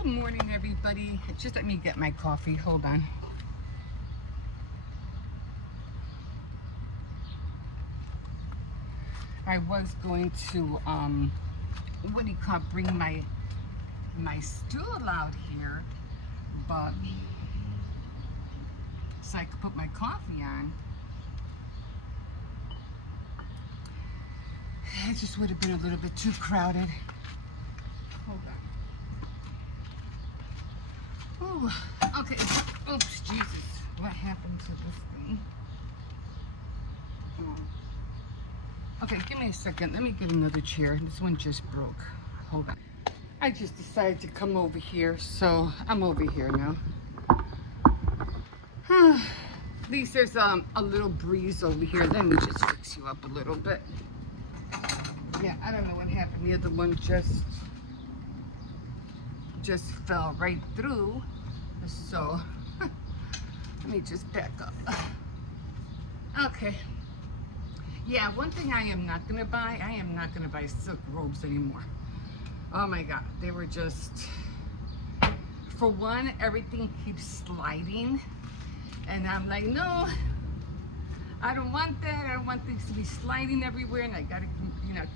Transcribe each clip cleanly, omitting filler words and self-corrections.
Good morning, everybody. Just let me get my coffee. Hold on. I was going to, what do you call it, bring my stool out here, but so I could put my coffee on. It just would have been a little bit too crowded. Hold on. Oh, okay. Oops, Jesus. What happened to this thing? Okay, give me a second. Let me get another chair. This one just broke. Hold on. I just decided to come over here, so I'm over here now. At least there's a little breeze over here. Let me just fix you up a little bit. Yeah, I don't know what happened. The other one just fell right through. So let me just back up. Okay. Yeah, one thing I am not gonna buy, I am not gonna buy silk robes anymore. Oh my God, they were just, for one, everything keeps sliding. And I'm like, no, I don't want that. I don't want things to be sliding everywhere, and I gotta,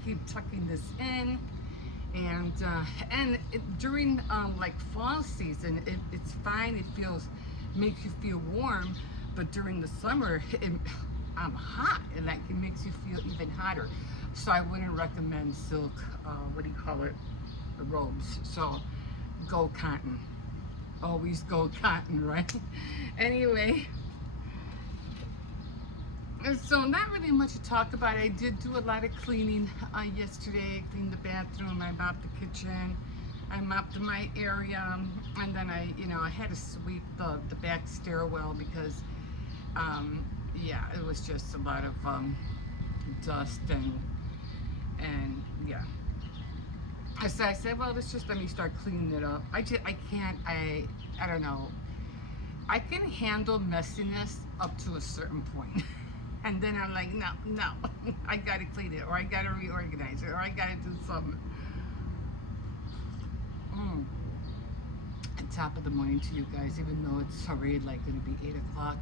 keep tucking this in. And during like fall season, it's fine. It makes you feel warm, but during the summer, I'm hot, and like it makes you feel even hotter. So I wouldn't recommend silk. Robes. So go cotton. Always go cotton, right? Anyway. So not really much to talk about. I did do a lot of cleaning yesterday. I cleaned the bathroom, I mopped the kitchen, I mopped my area, and then I had to sweep the back stairwell because, yeah, it was just a lot of dust and yeah. So I said, well, let me start cleaning it up. I don't know. I can handle messiness up to a certain point. And then I'm like, no, I gotta clean it, or I gotta reorganize it, or I gotta do something. At top of the morning to you guys, even though it's already like gonna be 8 o'clock.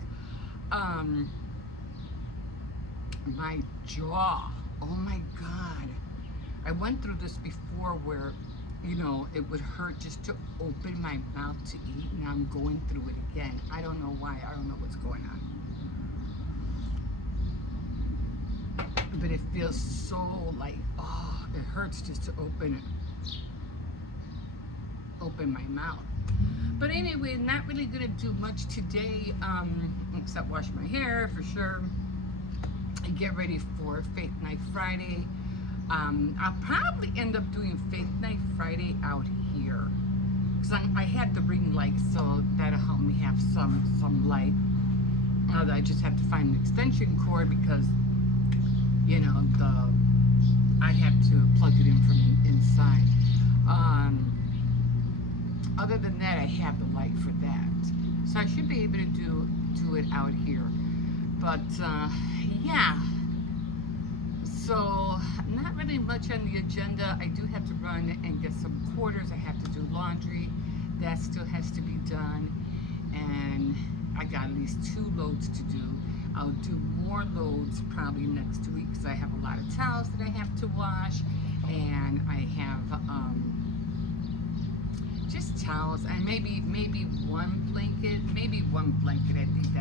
My jaw, oh my God. I went through this before where, it would hurt just to open my mouth to eat. Now I'm going through it again. I don't know why. I don't know what's going on. But it feels so like, oh, it hurts just to open my mouth. But anyway, not really gonna do much today, except wash my hair for sure and get ready for Faith Night Friday. I'll probably end up doing Faith Night Friday out here because I had the ring light, so that'll help me have some light. I just have to find an extension cord because I have to plug it in from inside. Other than that, I have the light for that, so I should be able to do it out here. But yeah, so not really much on the agenda. I do have to run and get some quarters. I have to do laundry. That still has to be done, and I got at least 2 loads to do. I'll do more loads probably next week because I have a lot of towels that I have to wash, and I have just towels and maybe one blanket. I think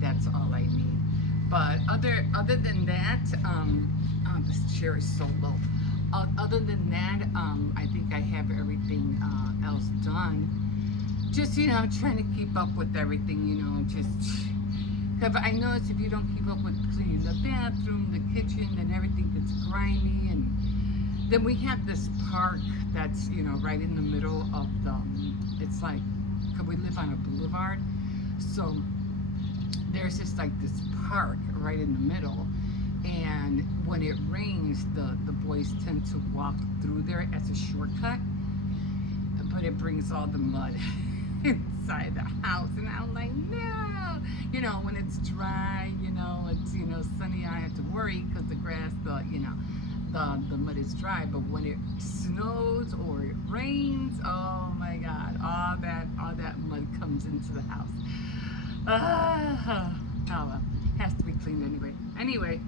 that's all I need. But other than that, oh, this chair is so low. Other than that, I think I have everything else done. Just trying to keep up with everything. Just. Because I notice if you don't keep up with cleaning the bathroom, the kitchen, then everything gets grimy. And then we have this park that's, right in the middle of it's like, because we live on a boulevard. So there's just like this park right in the middle. And when it rains, the boys tend to walk through there as a shortcut. But it brings all the mud inside the house. And I'm like, no. When it's dry, it's sunny, I have to worry because the grass, the mud is dry. But when it snows or it rains, oh my God, comes into the house. Oh well, has to be cleaned anyway. Anyway,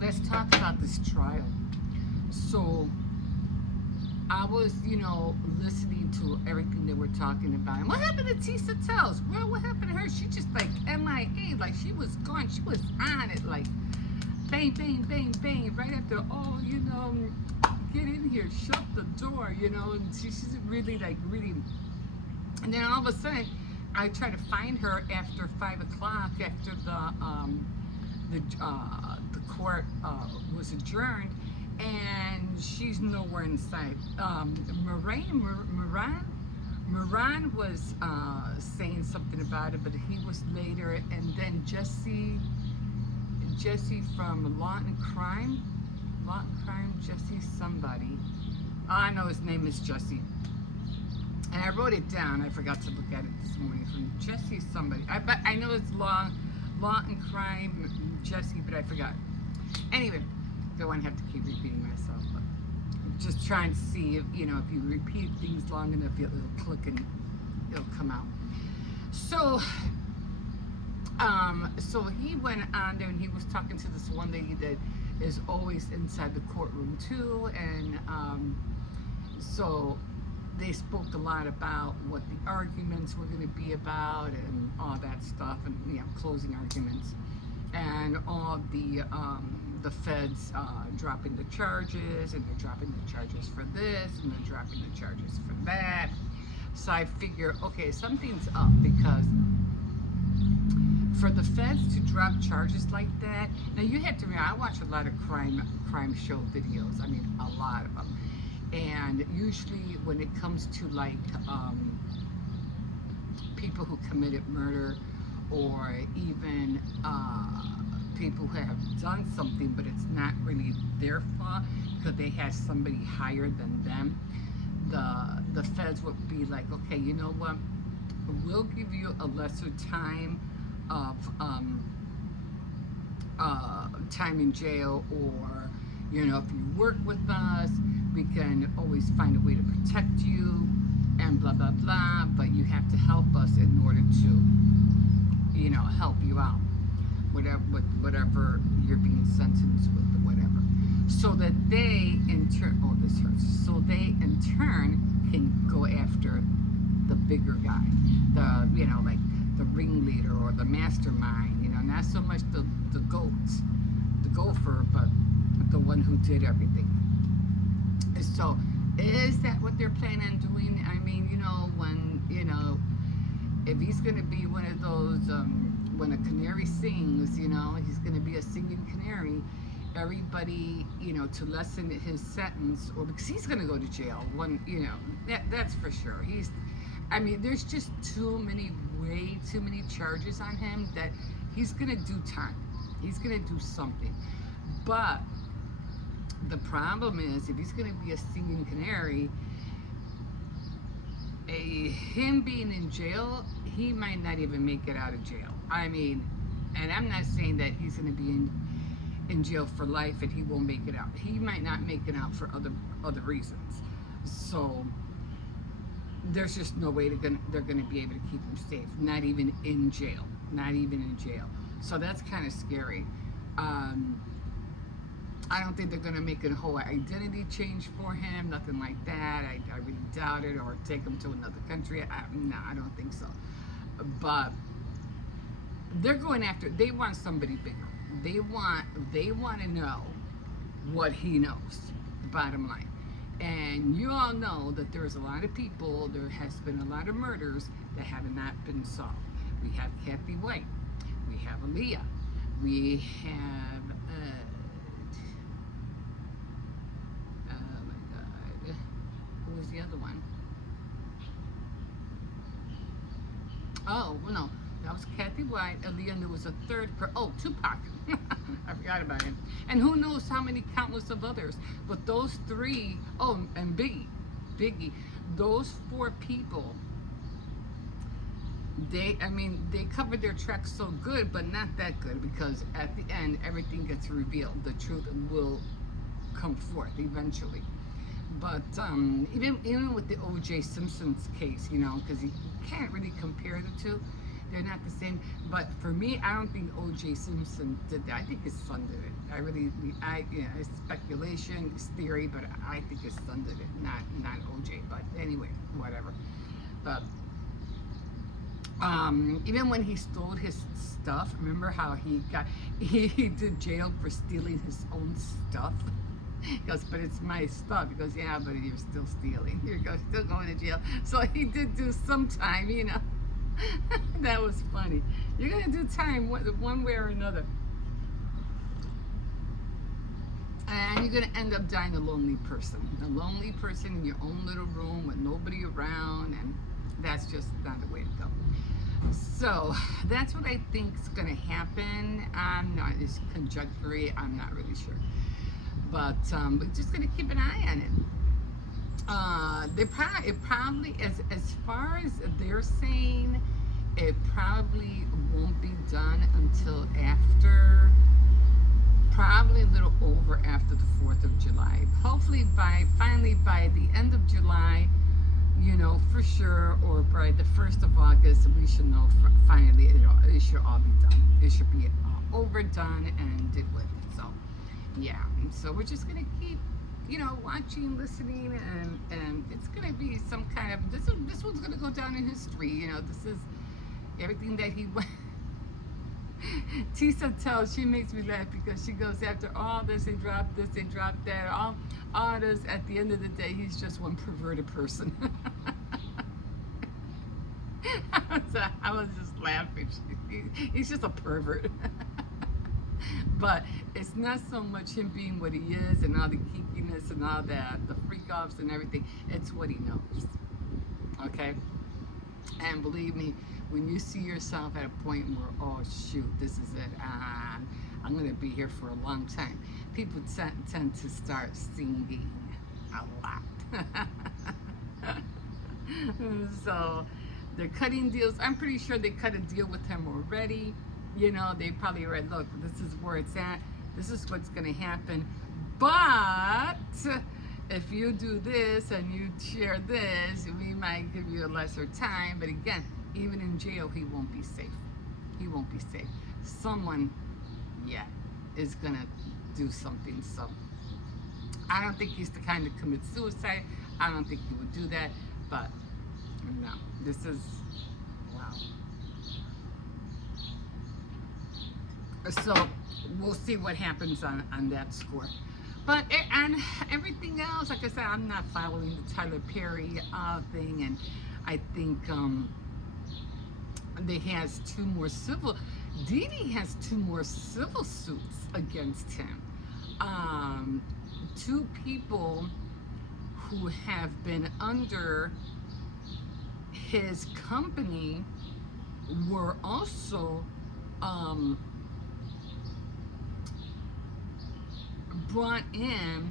let's talk about this trial. So I was, listening to everything they were talking about. And what happened to Tisa Tells? Well, what happened to her? She just like MIA, like she was gone. She was on it, like bang, bang, bang, bang. Right after, get in here, shut the door, And she's really, like, really. And then all of a sudden, I try to find her after 5 o'clock, after the court was adjourned, and she's nowhere in sight. Moran was saying something about it, but he was later. And then Jesse from Lawton Crime, Jesse somebody. I know his name is Jesse. And I wrote it down. I forgot to look at it this morning. From Jesse somebody. I know it's Lawton Crime Jesse, but I forgot. Anyway, don't want to have to keep repeating myself, but I'm just trying to see if if you repeat things long enough, it'll click and it'll come out. So he went on there and he was talking to this one lady that is always inside the courtroom too, and so they spoke a lot about what the arguments were going to be about and all that stuff, and closing arguments, and all the feds dropping the charges, and they're dropping the charges for this, and they're dropping the charges for that. So I figure, okay, something's up, because for the feds to drop charges like that, now you have to remember, I watch a lot of crime show videos. I mean, a lot of them. And usually when it comes to like people who committed murder, or even people who have done something but it's not really their fault because they had somebody higher than them, the feds would be like, okay, you know what, we'll give you a lesser time of time in jail, or if you work with us, we can always find a way to protect you, and blah blah blah, but you have to help us in order to help you out, whatever you're being sentenced with, or whatever, so that they in turn, so they in turn can go after the bigger guy, like the ringleader or the mastermind, not so much the gopher, but the one who did everything. So is that what they're planning on doing? I mean, when, if he's going to be one of those, when a canary sings, he's going to be a singing canary, everybody, to lessen his sentence, or because he's going to go to jail, that's for sure. There's just way too many charges on him that he's going to do time. He's going to do something. But the problem is, if he's going to be a singing canary, him being in jail, he might not even make it out of jail. And I'm not saying that he's going to be in jail for life and he won't make it out. He might not make it out for other reasons. So there's just no way they're going to be able to keep him safe. Not even in jail. So that's kind of scary. I don't think they're going to make a whole identity change for him, nothing like that. I really doubt it, or take him to another country. No, I don't think so. But they're going after, they want somebody bigger. They want to know what he knows, the bottom line. And you all know that there's a lot of people, there has been a lot of murders that have not been solved. We have Kathy White. We have Aaliyah. We have, who was the other one? Oh, well, no. That was Kathy White, Aaliyah, and there was a third, Tupac. I forgot about him. And who knows how many countless of others. But those three, and Biggie, those four people, they covered their tracks so good, but not that good, because at the end, everything gets revealed. The truth will come forth eventually. But even with the O.J. Simpson's case, you know, because you can't really compare the two. They're not the same. But for me, I don't think O.J. Simpson did that. I think his son did it. It's speculation, it's theory, but I think his son did it, not O.J. But anyway, whatever. But even when he stole his stuff, remember how he did jail for stealing his own stuff? He goes, but it's my stuff. He goes, yeah, but you're still stealing. You're still going to jail. So he did do some time, you know. That was funny. You're going to do time one way or another. And you're going to end up dying a lonely person. A lonely person in your own little room with nobody around. And that's just not the way to go. So that's what I think is going to happen. It's conjecture. I'm not really sure. But we're just going to keep an eye on it. It probably, as far as they're saying, it probably won't be done until after, probably a little over after the 4th of July. Hopefully finally by the end of July, you know, for sure, or by the 1st of August, we should know finally it should all be done. It should be overdone and did with. So, yeah. So we're just going to keep, you know, watching, listening, and it's going to be some kind of, this one's going to go down in history. You know, this is everything that he went. Tisa tells, she makes me laugh because she goes, after all this, they dropped this, they dropped that, all this, at the end of the day, he's just one perverted person. I was just laughing. He's just a pervert. But it's not so much him being what he is and all the kinkiness and all that, the freak offs and everything. It's what he knows. Okay? And believe me, when you see yourself at a point where, oh shoot, this is it, I'm going to be here for a long time, people tend to start singing a lot. So they're cutting deals. I'm pretty sure they cut a deal with him already. You know, they probably read, look, this is where it's at. This is what's going to happen. But if you do this and you share this, we might give you a lesser time. But again, even in jail, he won't be safe. He won't be safe. Someone, yeah, is going to do something. So I don't think he's the kind to commit suicide. I don't think he would do that. But no, this is, wow. So we'll see what happens on that score. But and everything else, like I said, I'm not following the Tyler Perry thing, and I think they has two more civil. Didi has two more civil suits against him. Two people who have been under his company were also brought in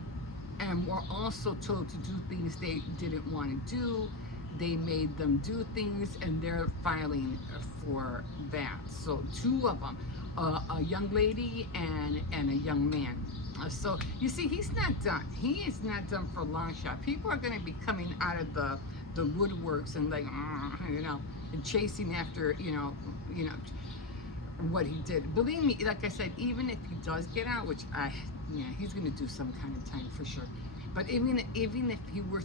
and were also told to do things they didn't want to do. They made them do things, and they're filing for that. So two of them, a young lady and a young man. So you see, he's not done. He is not done for a long shot. People are going to be coming out of the woodworks and like, you know, and chasing after, you know, what he did. Believe me, like I said, even if he does get out, which he's going to do some kind of time for sure. But even if he were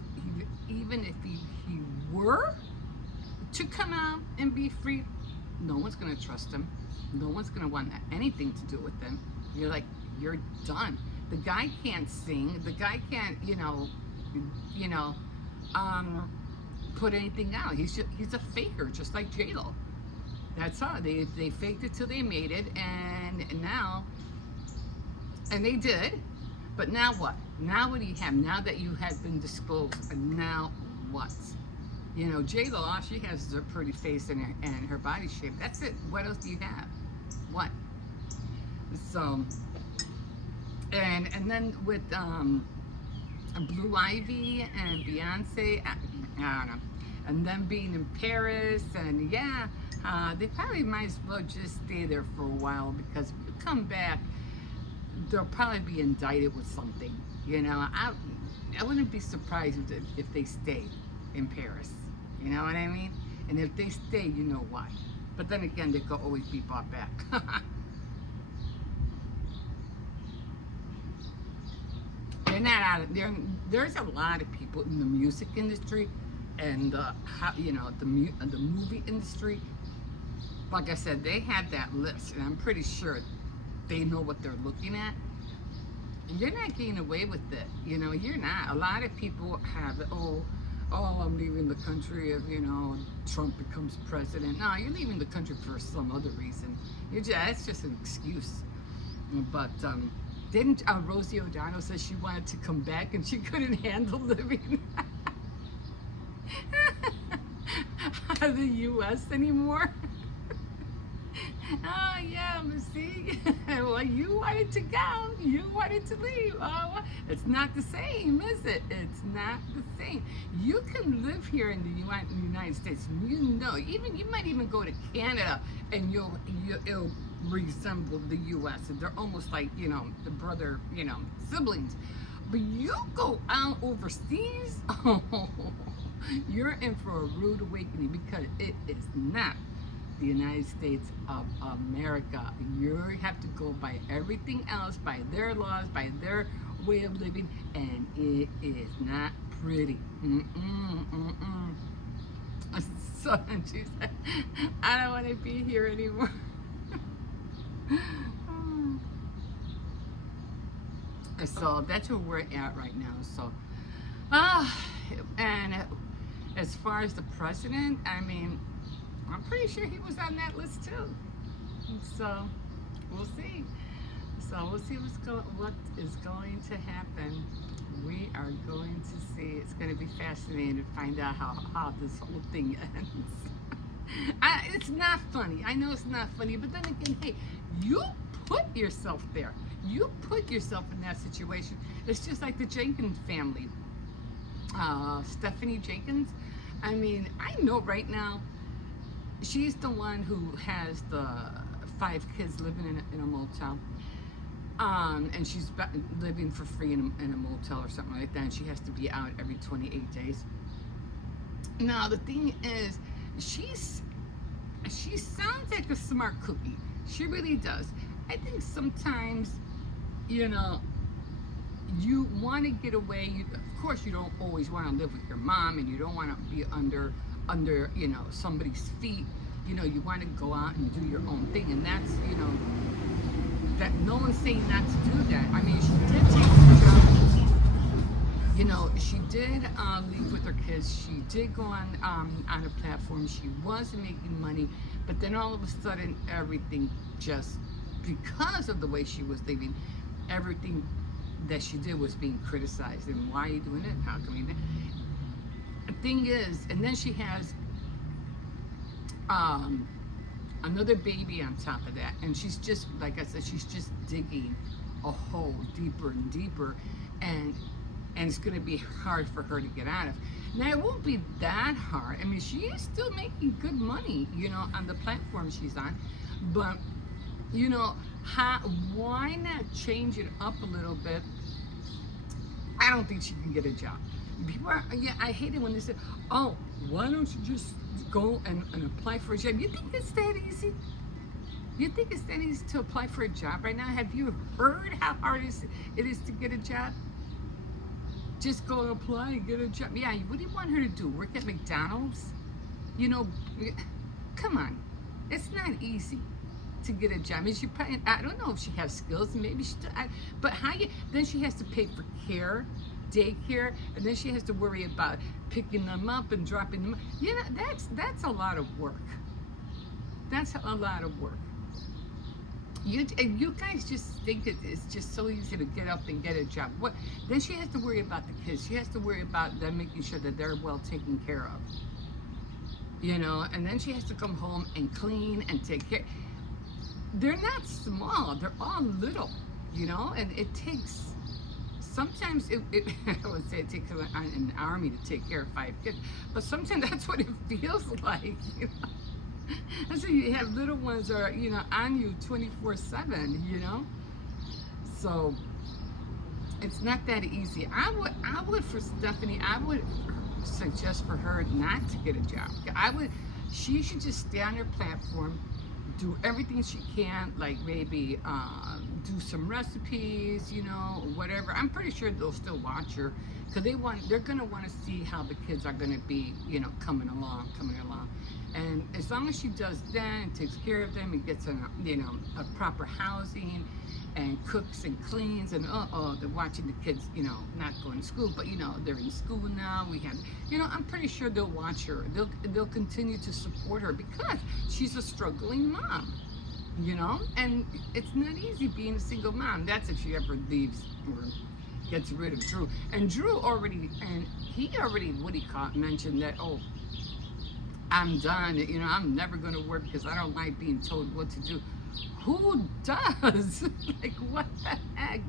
to come out and be free, no one's going to trust him. No one's going to want anything to do with him. You're like, you're done. The guy can't sing. The guy can't, put anything out. He's a faker, just like J-Lo. That's all. They faked it till they made it, and now, and they did. But now what? Now what do you have? Now that you have been disclosed, and now what? You know, J-Lo, all she has is her pretty face and her body shape. That's it. What else do you have? What? So, and then with Blue Ivy and Beyonce, I don't know, and them being in Paris, and yeah, they probably might as well just stay there for a while, because when you come back, they'll probably be indicted with something. You know, I wouldn't be surprised if they stay in Paris. You know what I mean? And if they stay, you know why. But then again, they could always be bought back. They're not out of there. There's a lot of people in the music industry and the movie industry. Like I said, they had that list, and I'm pretty sure they know what they're looking at. You're not getting away with it. You're not. A lot of people have, I'm leaving the country if, Trump becomes president. No, you're leaving the country for some other reason. That's just an excuse. But didn't Rosie O'Donnell say she wanted to come back and she couldn't handle living out of the U.S. anymore? Oh, yeah, see? Well, you wanted to go. You wanted to leave. Oh, it's not the same, is it? It's not the same. You can live here in the United States. You might even go to Canada and it'll resemble the U.S. And they're almost like, the brother, siblings. But you go out overseas, you're in for a rude awakening because it is not the United States of America. You have to go by everything else, by their laws, by their way of living, and it is not pretty. So she said, I don't want to be here anymore. So that's where we're at right now. So, and as far as the president, I mean, I'm pretty sure he was on that list too. So we'll see. So we'll see what is going to happen. We are going to see. It's going to be fascinating to find out how this whole thing ends. It's not funny. I know it's not funny, but then again, hey, you put yourself there. You put yourself in that situation. It's just like the Jenkins family. Stephanie Jenkins. I mean, I know right now, she's the one who has the 5 kids living in a motel. And she's living for free in a motel or something like that. And she has to be out every 28 days. Now, the thing is, she sounds like a smart cookie. She really does. I think sometimes, you want to get away. Of course, you don't always want to live with your mom, and you don't want to be under somebody's feet. You want to go out and do your own thing, and that's that no one's saying not to do that. I mean, she did take the job. She did leave with her kids. She did go on a platform. She was making money, but then all of a sudden, everything just, because of the way she was living, everything that she did was being criticized. And why are you doing it? How come you do it? The thing is, and then she has another baby on top of that, and she's just, like I said, she's just digging a hole deeper and deeper, and it's going to be hard for her to get out of. Now, it won't be that hard. I mean, she is still making good money, on the platform she's on, but why not change it up a little bit? I don't think she can get a job. People are, I hate it when they say, oh, why don't you just go and apply for a job? You think it's that easy? You think it's that easy to apply for a job right now? Have you heard how hard it is to get a job? Just go and apply and get a job. Yeah, what do you want her to do? Work at McDonald's? Come on. It's not easy to get a job. I mean, I don't know if she has skills. Maybe she does. But then she has to pay for daycare, and then she has to worry about picking them up and dropping them. That's a lot of work. That's a lot of work. You guys just think it's just so easy to get up and get a job. What? Then she has to worry about the kids. She has to worry about them, making sure that they're well taken care of. And then she has to come home and clean and take care. They're not small. They're all little, and it takes, sometimes I would say it takes an army to take care of 5 kids, but sometimes that's what it feels like, And so you have little ones that are, on you 24/7, So It's not that easy. I would for Stephanie, I would suggest for her not to get a job. She should just stay on her platform, do everything she can, like maybe do some recipes, whatever. I'm pretty sure they'll still watch her because they're gonna want to see how the kids are gonna be, coming along. And as long as she does that and takes care of them and gets a proper housing and cooks and cleans and they're watching the kids, not going to school, but they're in school now. I'm pretty sure they'll watch her. They'll continue to support her because she's a struggling mom, and it's not easy being a single mom. That's if she ever leaves or gets rid of Drew. And Drew already, what do you call it, mentioned that, I'm done. I'm never going to work because I don't like being told what to do. Who does? Like, what the heck?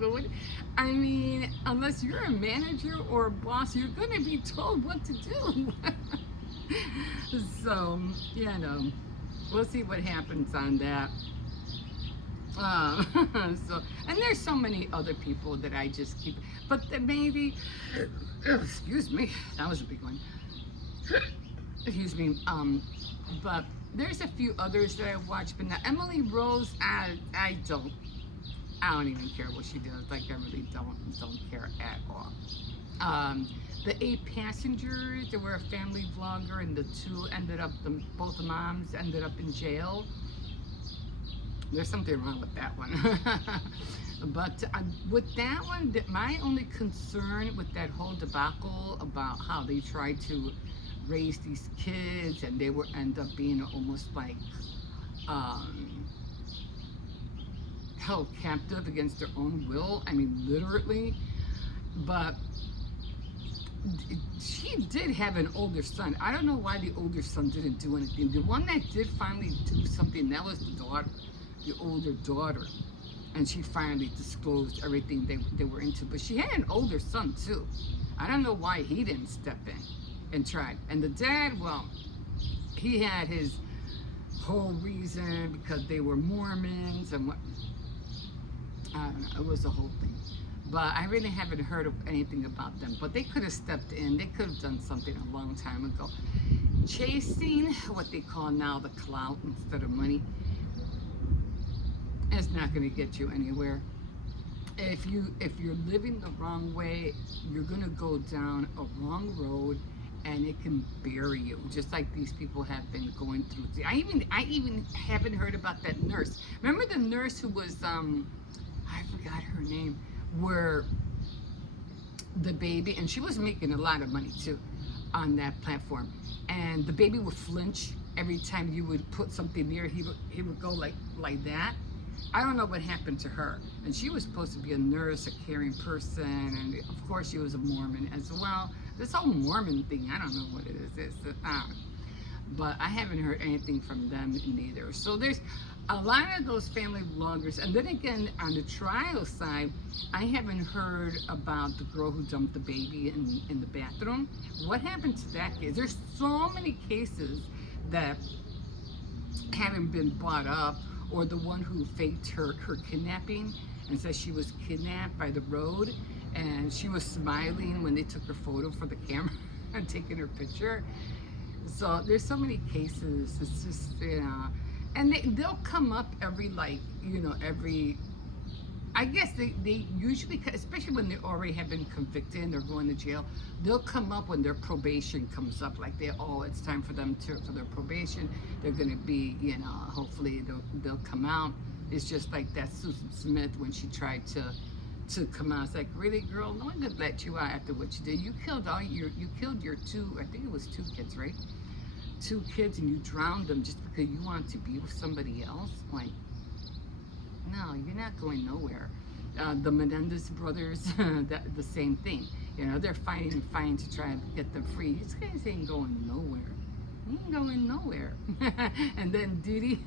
I mean, unless you're a manager or a boss, you're going to be told what to do. So, we'll see what happens on that. And there's so many other people that I just keep, but that maybe, excuse me, that was a big one. Excuse me, but there's a few others that I watch, but now Emily Rose, I don't even care what she does. Like, I really don't care at all. The 8 passengers, they were a family vlogger, and the two both the moms ended up in jail. There's something wrong with that one. But with that one, my only concern with that whole debacle about how they tried to raise these kids and they were end up being almost like held captive against their own will. I mean, literally. But she did have an older son. I don't know why the older son didn't do anything. The one that did finally do something, that was the daughter, the older daughter. And she finally disclosed everything they were into. But she had an older son too. I don't know why he didn't step in and try. And the dad, well, he had his whole reason because they were Mormons and what. I don't know. It was a whole thing. But I really haven't heard of anything about them. But they could have stepped in. They could have done something a long time ago. Chasing what they call now the clout instead of money is not going to get you anywhere. If you're living the wrong way, you're going to go down a wrong road, and it can bury you, just like these people have been going through. I even haven't heard about that nurse. Remember the nurse who was I forgot her name, where the baby, and she was making a lot of money too on that platform, and the baby would flinch every time you would put something near. He would go like that. I don't know what happened to her. And she was supposed to be a nurse, a caring person, and of course she was a Mormon as well. This whole Mormon thing, I don't know what it is. But I haven't heard anything from them neither. So there's a lot of those family vloggers. And then again, on the trial side, I haven't heard about the girl who dumped the baby in the bathroom. What happened to that case? There's so many cases that haven't been brought up, or the one who faked her kidnapping and said she was kidnapped by the road, and she was smiling when they took her photo for the camera and taking her picture. So there's so many cases. It's just, and they'll come up every, I guess they usually, especially when they already have been convicted and they're going to jail, they'll come up when their probation comes up. Like it's time for them for their probation. They're going to be, hopefully they'll come out. It's just like that Susan Smith when she tried to come out. It's like, really, girl, no one could let you out after what you did. You killed your 2, I think it was 2 kids, right? 2 kids, and you drowned them just because you wanted to be with somebody else. Like, no, you're not going nowhere. The Menendez brothers, the same thing. They're fighting to try and get them free. These guys ain't going nowhere. He ain't going nowhere. And then Diddy,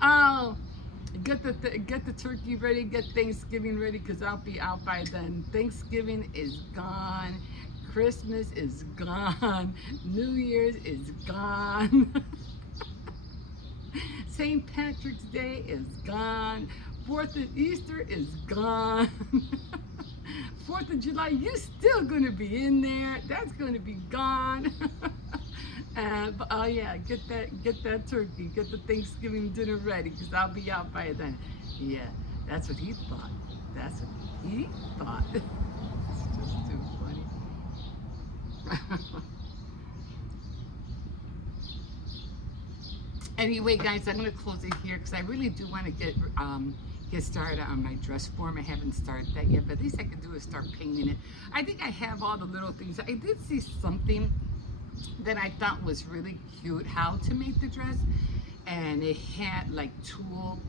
oh, get the turkey ready, get Thanksgiving ready, because I'll be out by then. Thanksgiving is gone. Christmas is gone. New Year's is gone. St. Patrick's Day is gone. 4th and Easter is gone. 4th of July, you still gonna be in there. That's gonna be gone. But oh yeah, get that turkey, get the Thanksgiving dinner ready, because I'll be out by then. Yeah, that's what he thought. That's what he thought. It's just too funny. Anyway, guys, I'm gonna close it here because I really do want to get started on my dress form. I haven't started that yet, but at least I can do is start painting it. I think I have all the little things. I did see something that I thought was really cute, how to make the dress, and it had like tulle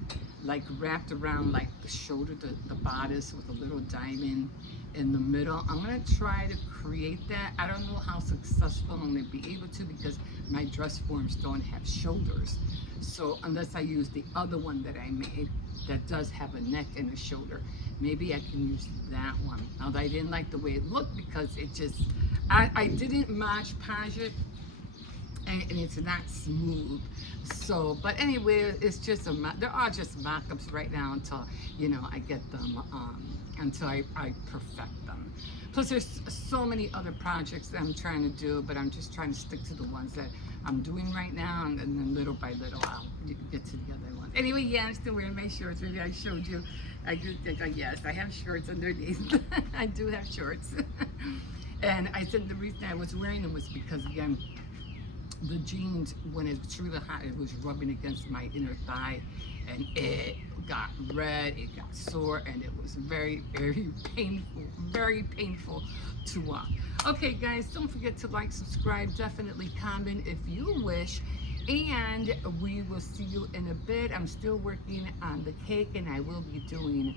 like wrapped around like the shoulder, the bodice, with a little diamond in the middle. I'm gonna try to create that. I don't know how successful I'm gonna be able to, because my dress forms don't have shoulders. So unless I use the other one that I made that does have a neck and a shoulder, maybe I can use that one. Although I didn't like the way it looked, because it just, I didn't Mod Podge it, and it's not smooth. So, but anyway, it's just they're all just mock-ups right now until, you know, I get them, until I perfect them. Plus there's so many other projects that I'm trying to do, but I'm just trying to stick to the ones that I'm doing right now, and then little by little I'll get to the other ones. Anyway, yeah, I'm still wearing my shorts. Maybe I showed you. I do think, yes, I have shorts underneath. I do have shorts. And I said the reason I was wearing them was because, again, the jeans, when it's really hot, it was rubbing against my inner thigh, and it got red, it got sore, and it was very, very painful to walk. Okay, guys, don't forget to like, subscribe, definitely comment if you wish, and we will see you in a bit. I'm still working on the cake, and I will be doing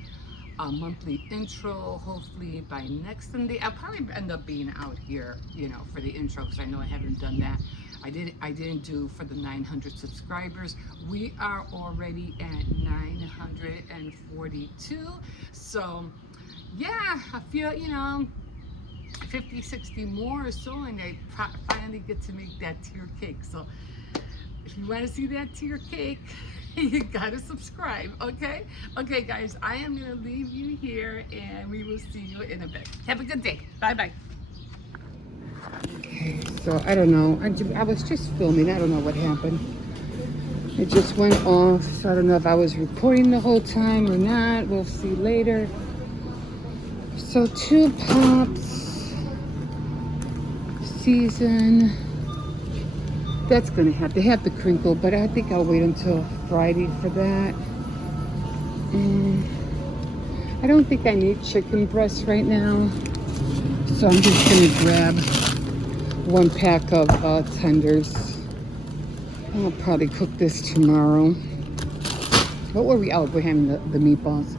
a monthly intro, hopefully by next Sunday. I'll probably end up being out here, you know, for the intro, because I know I haven't done that. I didn't do for the 900 subscribers. We are already at 942. So yeah, I feel, you know, 50, 60 more or so, and I finally get to make that tier cake. So if you want to see that tier cake, you gotta subscribe, okay? Okay, guys, I am gonna leave you here, and we will see you in a bit. Have a good day. Bye-bye. Okay, so I don't know. I was just filming. I don't know what happened. It just went off. So I don't know if I was recording the whole time or not. We'll see later. So 2 pops. Season. That's going to have to have the crinkle, but I think I'll wait until Friday for that. And I don't think I need chicken breasts right now. So I'm just going to grab 1 pack of tenders. I'll probably cook this tomorrow. What were we out? We're having the meatballs.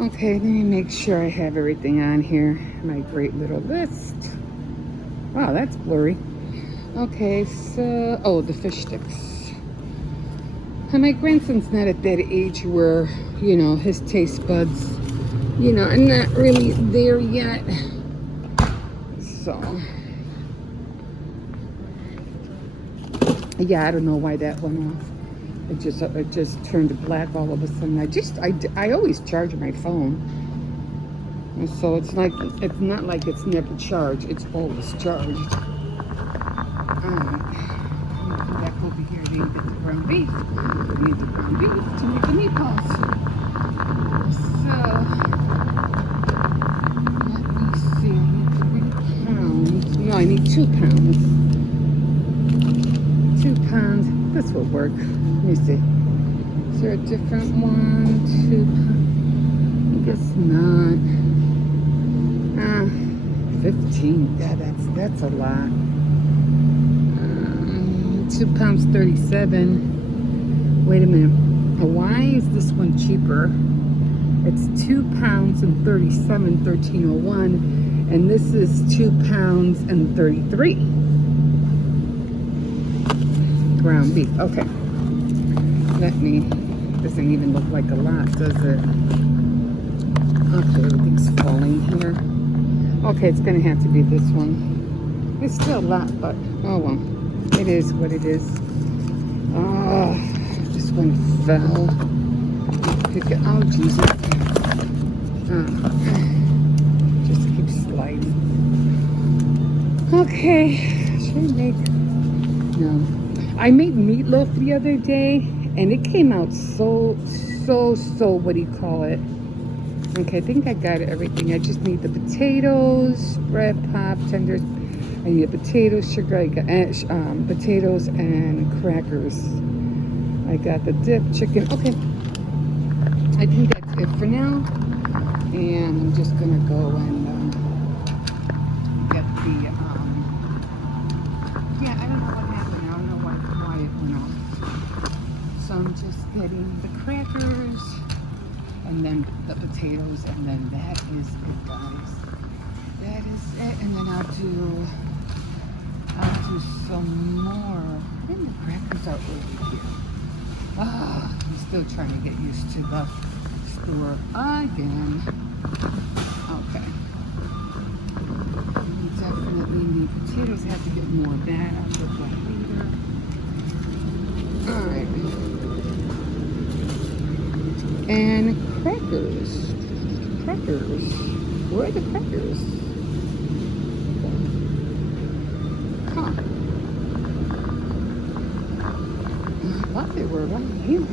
Okay, let me make sure I have everything on here. My great little list. Wow, that's blurry. Okay, so, oh, the fish sticks. And my grandson's not at that age where, you know, his taste buds, you know, are not really there yet. So, yeah, I don't know why that went off. It just turned black all of a sudden. I always charge my phone, and so it's not like it's never charged. It's always charged. Alright, I'm gonna come back over here. Then get the ground beef. I need the ground beef to make the meatballs. So let me see. 3 pounds. No, I need 2 pounds. 2 pounds. This will work. Let me see. Is there a different one? 2 pounds. I guess not. 15. Yeah, that's a lot. 2 pounds 37. Wait a minute. Why is this one cheaper? It's 2 pounds and 37, 1301, and this is 2 pounds and 33. Ground beef. Okay. Doesn't even look like a lot, does it? Okay, everything's falling here. Okay, it's gonna have to be this one. It's still a lot, but oh well. It is what it is. Oh, this one fell. Pick it. Oh, Jesus. Just keep sliding. Okay. Should I make... No. I made meatloaf the other day, and it came out so, what do you call it? Okay, I think I got everything. I just need the potatoes, bread, pop, tenders. I need potatoes, sugar, I got potatoes and crackers. I got the dip, chicken. Okay, I think that's it for now. And I'm just gonna go and get the, yeah, I don't know what happened. I don't know why it went off. So I'm just getting the crackers and then the potatoes, and then that is it, guys. That is it, and then I'll do some more. I think the crackers are over here. I'm still trying to get used to the store again. Okay. We definitely need potatoes. Have to get more of that. I'll get that later. Alright. And crackers. Crackers. Where are the crackers? Huh. I thought they were right here.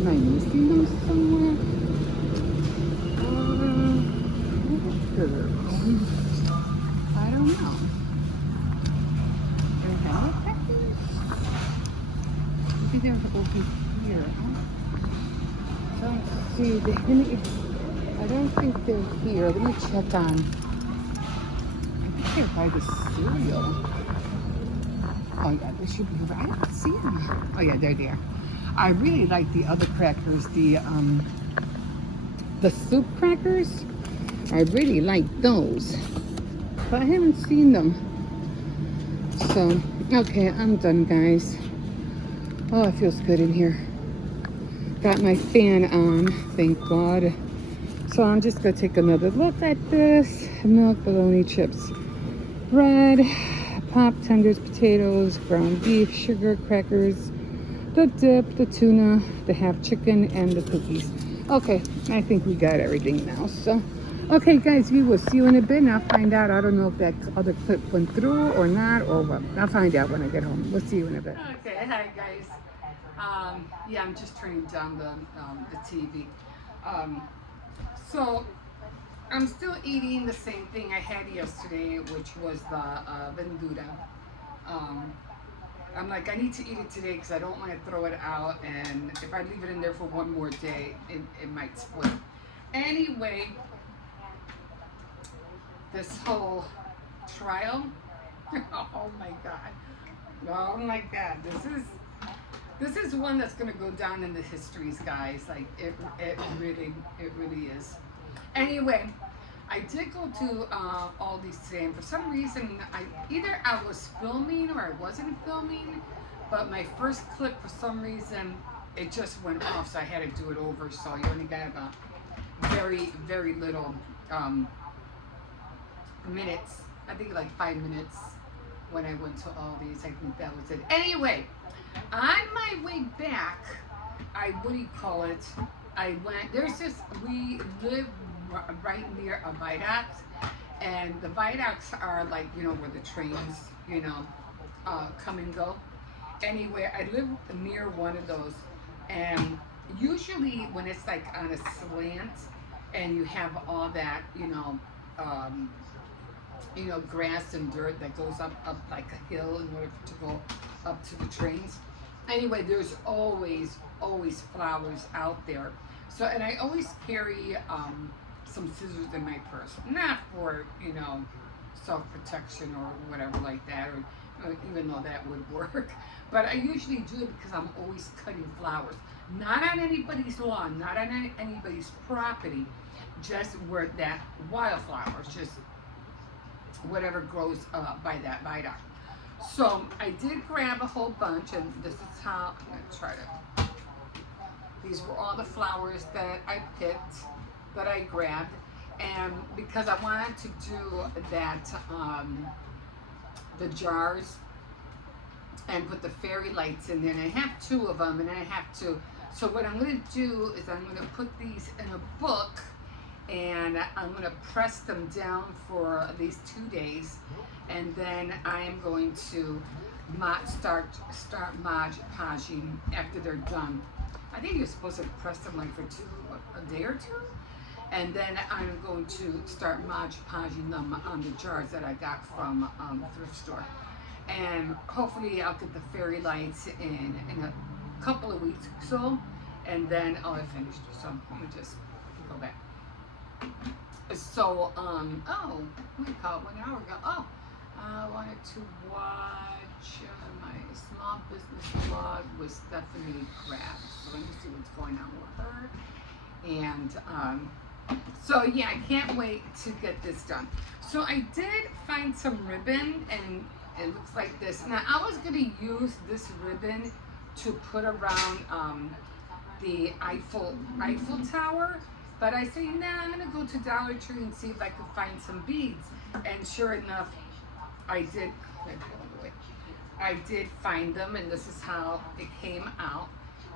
Am I missing them somewhere? Crackers. I don't know. There's no crackers? Maybe they're over here. I don't see the... I don't think they're here. Let me check on... I think they're by the cereal. Oh yeah, they should be over. I don't see them. Oh yeah, they're there. I really like the other crackers, the soup crackers. I really like those, but I haven't seen them. So, okay, I'm done, guys. Oh, it feels good in here. Got my fan on, thank God. So I'm just gonna take another look at this. Milk, bologna chips, bread, pop, tenders, potatoes, ground beef, sugar, crackers, the dip, the tuna, the half chicken, and the cookies. Okay, I think we got everything now. So, okay, guys, we will see you in a bit, and I'll find out. I don't know if that other clip went through or not, or what. I'll find out when I get home. We'll see you in a bit. Okay, hi, guys. Yeah, I'm just turning down the TV. So, I'm still eating the same thing I had yesterday, which was the vendura. I'm like, I need to eat it today because I don't want to throw it out, and if I leave it in there for one more day, it might split. Anyway, this whole trial, oh my God, this is one that's gonna go down in the histories, guys. Like it really is. Anyway, I did go to Aldi's today, and for some reason, either I was filming or I wasn't filming, but my first clip, for some reason, it just went off, so I had to do it over. So you only got about very little minutes. I think like 5 minutes when I went to Aldi's. I think that was it. Anyway, on my way back, what do you call it? I went. We live right near a viaduct, and the viaducts are like, where the trains, come and go. Anyway, I live near one of those, and usually when it's like on a slant and you have all that, grass and dirt that goes up like a hill in order to go up to the trains. Anyway, there's always flowers out there. So, and I always carry some scissors in my purse, not for self-protection or whatever like that, or even though that would work. But I usually do it because I'm always cutting flowers, not on anybody's lawn, not on anybody's property, just where that wildflowers, just whatever grows by that viaduct. So I did grab a whole bunch, and this is how I'm gonna try to. These were all the flowers that I picked, that I grabbed, and because I wanted to do that, the jars, and put the fairy lights in there. And I have 2 of them, and I have to. So what I'm going to do is I'm going to put these in a book, and I'm going to press them down for these 2 days, and then I am going to start Mod Podging after they're done. I think you're supposed to press them like for a day or 2, and then I'm going to start Mod Podging them on the jars that I got from the thrift store, and hopefully I'll get the fairy lights in a couple of weeks or so, and then I'll have finished. So let me just go back. So oh, what do you call it? 1 hour ago. Oh, I wanted to watch my small business vlog with Stephanie Kraft. So let me see what's going on with her. And so yeah, I can't wait to get this done. So I did find some ribbon, and it looks like this. Now I was gonna use this ribbon to put around the Eiffel Tower, but I said, nah, I'm gonna go to Dollar Tree and see if I could find some beads. And sure enough, I did find them, and this is how it came out.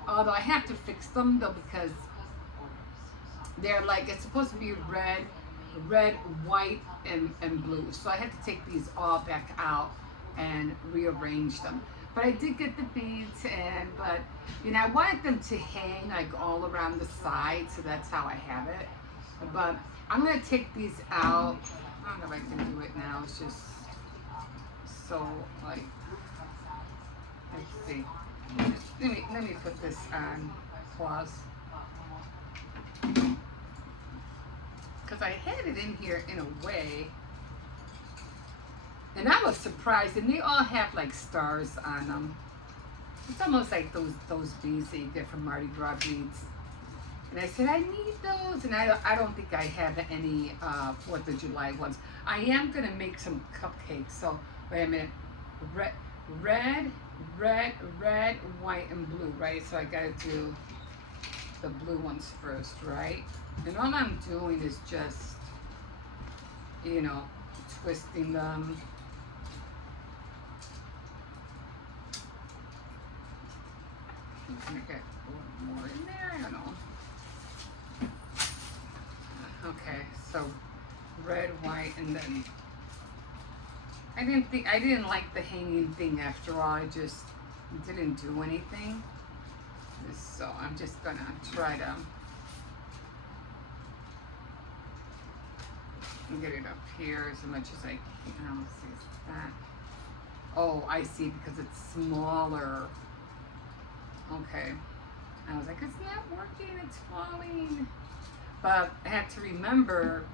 Although I have to fix them though, because they're like, it's supposed to be red, white, and blue. So I had to take these all back out and rearrange them. But I did get the beads, but you know, I wanted them to hang like all around the side, so that's how I have it. But I'm gonna take these out. I don't know if I can do it now. It's just so like, let's see. Let me put this on pause, because I had it in here in a way. And I was surprised, and they all have like stars on them. It's almost like those beads that you get from Mardi Gras beads. And I said, I need those, and I don't think I have any 4th of July ones. I am gonna make some cupcakes. So wait a minute, red, white, and blue, right? So I gotta do the blue ones first, right? And all I'm doing is just, you know, twisting them. I'm gonna get a little more in there, I don't know. Okay, so red, white, and then I didn't like the hanging thing after all. I just didn't do anything. So I'm just gonna try to get it up here as much as I can. Let's see, is that? Oh, I see, because it's smaller. Okay. I was like, it's not working, it's falling. But I had to remember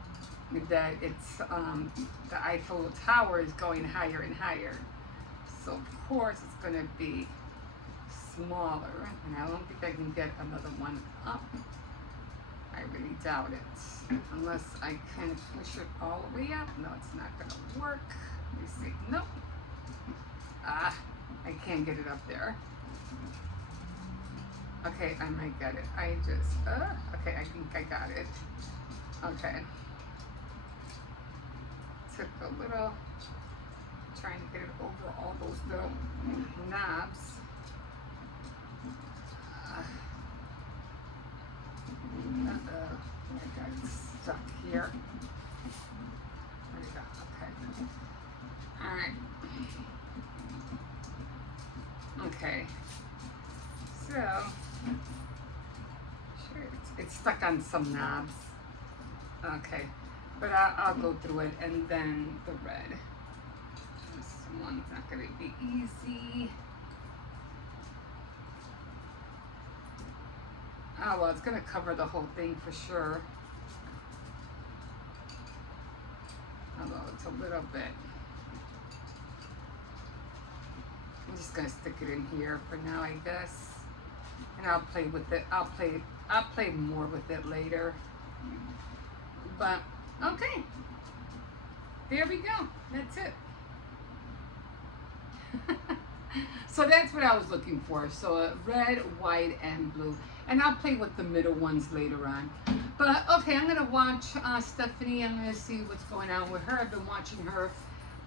that it's the Eiffel Tower is going higher and higher. So of course it's gonna be smaller, and I don't think I can get another one up. I really doubt it. Unless I can push it all the way up. No, it's not gonna work. Let me see. Nope. I can't get it up there. Okay, I might get it. Okay, I think I got it. Okay. Took a little, trying to get it over all those little knobs. I got it stuck here. There we go. Okay. All right. Okay. So, sure, it's stuck on some knobs. Okay, but I'll go through it, and then the red. This one's not gonna be easy. Oh well, it's gonna cover the whole thing for sure. Although it's a little bit. I'm just gonna stick it in here for now, I guess. And I'll play with it. I'll play more with it later. But okay. There we go. That's it. So that's what I was looking for. So red, white, and blue. And I'll play with the middle ones later on. But okay, I'm gonna watch Stephanie. I'm gonna see what's going on with her. I've been watching her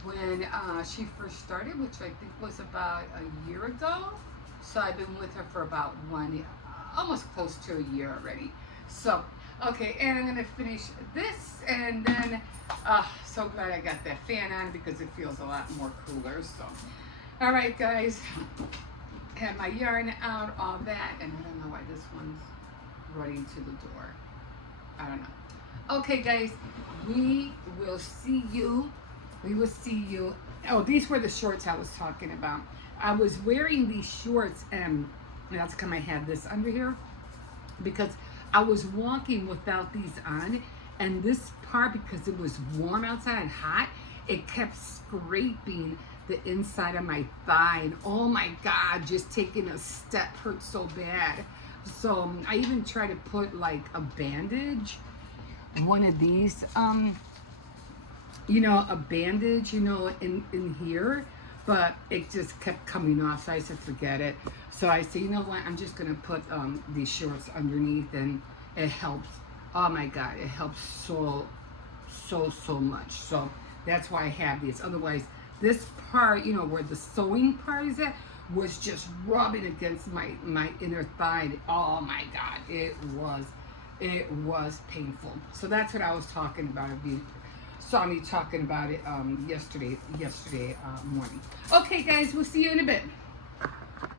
when she first started, which I think was about a year ago. So I've been with her for about almost close to a year already. So, okay, and I'm gonna finish this, and then, so glad I got that fan on because it feels a lot more cooler. So, all right, guys, have my yarn out, all that, and I don't know why this one's running to the door. I don't know. Okay, guys, we will see you. We will see you. Oh, these were the shorts I was talking about. I was wearing these shorts, and that's come I had this under here because I was walking without these on, and this part, because it was warm outside and hot, it kept scraping the inside of my thigh, and oh my God, just taking a step hurt so bad. So I even tried to put like a bandage, one of these, a bandage, in here, but it just kept coming off, so I said forget it. So I said, you know what, I'm just gonna put these shorts underneath, and it helps. Oh my God, it helps so much. So that's why I have these. Otherwise, this part, where the sewing part is at, was just rubbing against my inner thigh. Oh my God, it was painful. So that's what I was talking about. If you saw me talking about it yesterday morning. Okay, guys, we'll see you in a bit.